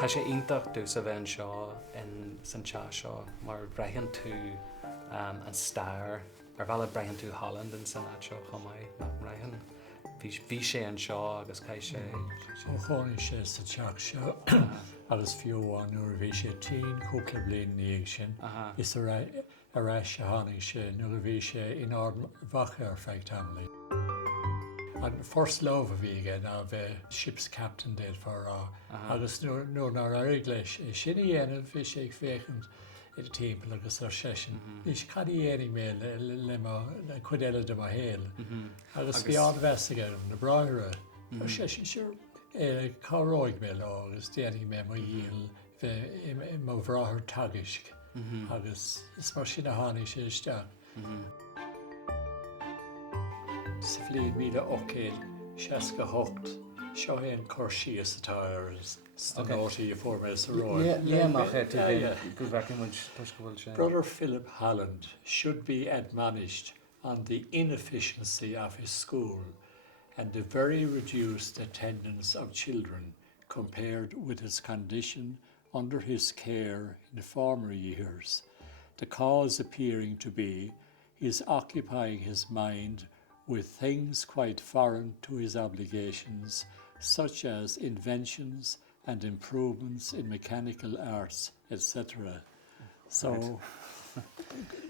Tá sé iontach dús a bheith seo in san te seo mar bhreithin tú an stair ar bhela bhreithin tú Holland in san áit seo chomáid nach bhreithin. Bhí sé an seo agus cai sé. Ó cháin sé sa teach seo agus fiúháin nuair bhí sé cúpla bliain níag sin. Is a reis a tháinig sé nuair bhí sé in bhacha ar feich tamlaí. An first love a bhí ige ná bheith ship's captain déad far agus nuair nar airg leis sinna dhéanamh bhí sé ag féchant i timp agus ar sesin. Bhís cadí dhéananig mé le chuid eile de héal. Agus bhí an bhesaige na Bráithr ar sesin siúr cáróig mé lá agus déananig mé mo díal bheith mo bhráthir tagisc agus is mar sin a tháinig sé isteach. Sa bhliain 1868 seo héon cur síos atá ar stanótaí a formé sa roiil. Brother Philip Holland should be admonished on the inefficiency of his school and the very reduced attendance of children compared with his condition under his care in former years, the cause appearing to be his occupying his mind with things quite foreign to his obligations, such as inventions and improvements in mechanical arts, etc. So,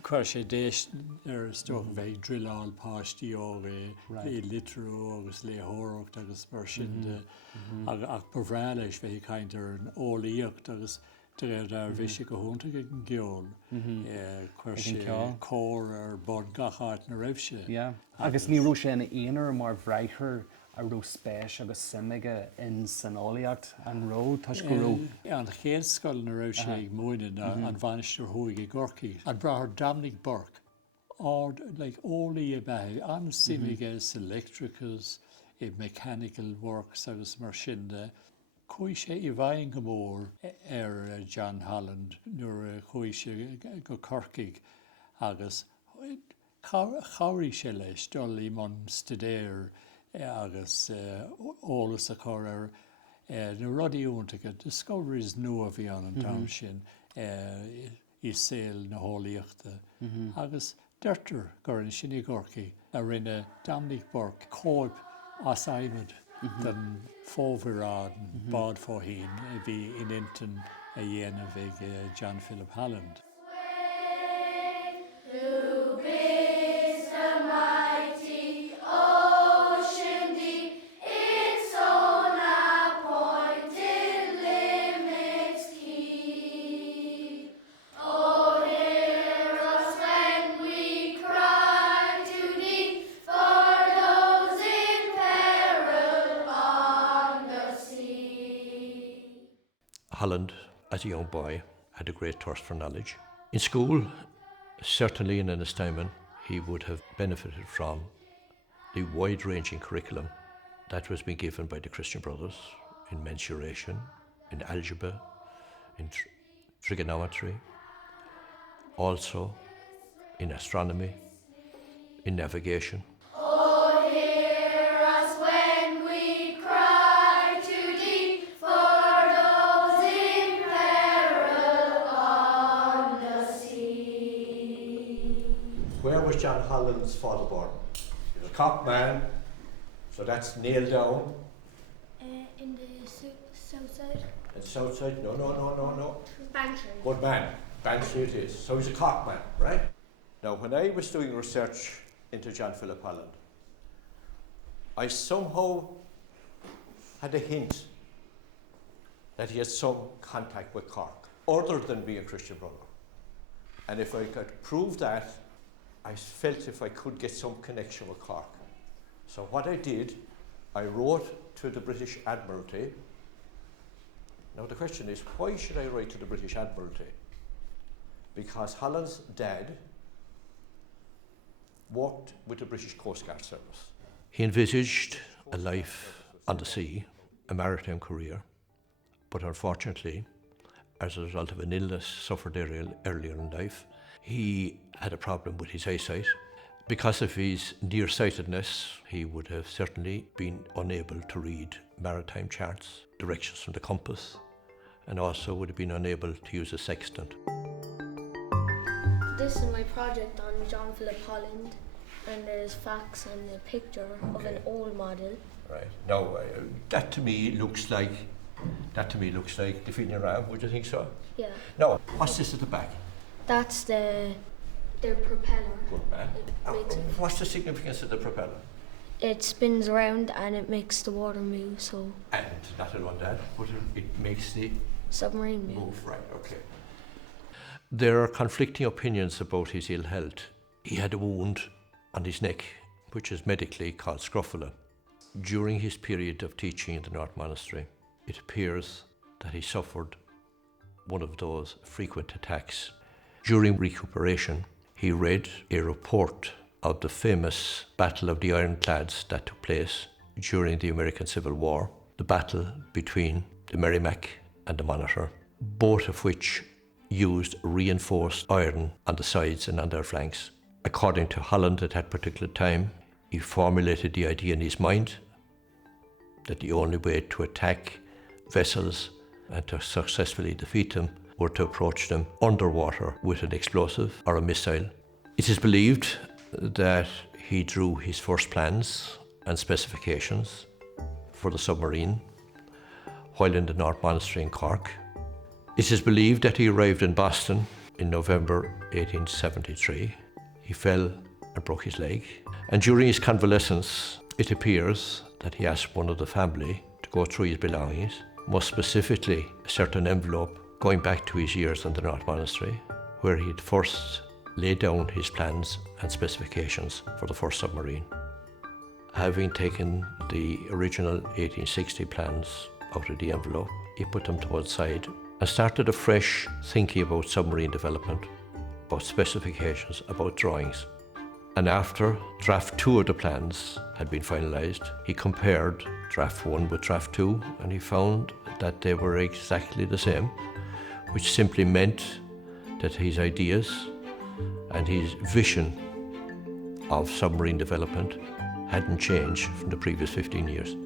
chuir sé déis ar stoch bheith drilláil páistí óga i litrú agus léthóireacht agus mar sin ach bhreá leis bheith caint ar an ólaíocht agus ar bhí sé go thúnta an gceol chuir sé cór ar bod gacháit na raibhse. Agus ní rú sé na aonar mar bhreithir a rú spéis agus simige in san ólaíocht an ró tuis go rú. An chéad scoil na raibh sé ag muoine an bhainisteoir óige Gorky. An Bráithr Dominic Burke ólaí a bheith an simiges electricals i mechanical works agus mar sin de. Chuaigh sé I bhain go mór ar John Holland nuair chuaigh sé go Corcaigh agus chabhraigh sé leis dul I man studéir agus ólas a chur ar na rudaí úntacha discoveries nua a bhí an tam sin I saoil na hólaíochta agus deirtar gur sin I Gorcaigh a rinne Dominic Burke cóip as aimid den fómhrád bád fóhín a bhí in Inton a dhéanamh ag John Philip Holland. Holland, as a young boy, had a great thirst for knowledge. In school, certainly in Ennistimon, he would have benefited from the wide-ranging curriculum that was being given by the Christian Brothers in mensuration, in algebra, in trigonometry, also in astronomy, in navigation. Where was John Holland's father born? He was a Cork man, so that's nailed down. In the south side. In the south side? No. Bantry. Good man. Bantry it is. So he's a Cork man, right? Now, when I was doing research into John Philip Holland, I somehow had a hint that he had some contact with Cork, other than being a Christian brother. And if I could prove that, I felt if I could get some connection with Cork. So what I did, I wrote to the British Admiralty. Now the question is, why should I write to the British Admiralty? Because Holland's dad worked with the British Coast Guard Service. He envisaged a life on the sea, a maritime career, but unfortunately, as a result of an illness suffered earlier in life, he had a problem with his eyesight. Because of his nearsightedness, he would have certainly been unable to read maritime charts, directions from the compass, and also would have been unable to use a sextant. This is my project on John Philip Holland, and there's facts and a picture of an old model. Right. Now, that to me looks like the feeding ram. Would you think so? Yeah. Now, what's this at the back? That's their propeller. Good man. Makes it, What's the significance of the propeller? it spins around and it makes the water move, so And not alone that, but it makes the submarine move. move. Right. Okay. There are conflicting opinions about his ill health. He had a wound on his neck, which is medically called scrofula. During his period of teaching in the North Monastery, it appears that he suffered one of those frequent attacks. During recuperation, he read a report of the famous Battle of the Ironclads that took place during the American Civil War, the battle between the Merrimac and the Monitor, both of which used reinforced iron on the sides and on their flanks. According to Holland at that particular time, he formulated the idea in his mind that the only way to attack vessels and to successfully defeat them were to approach them underwater with an explosive or a missile. It is believed that he drew his first plans and specifications for the submarine while in the North Monastery in Cork. It is believed that he arrived in Boston in November 1873. He fell and broke his leg, and during his convalescence it appears that he asked one of the family to go through his belongings, most specifically a certain envelope going back to his years in the North Monastery, where he had first laid down his plans and specifications for the first submarine. Having taken the original 1860 plans out of the envelope, he put them to one side and started afresh thinking about submarine development, about specifications, about drawings. And after draft 2 of the plans had been finalised, he compared draft 1 with draft 2, and he found that they were exactly the same, which simply meant that his ideas and his vision of submarine development hadn't changed from the previous 15 years.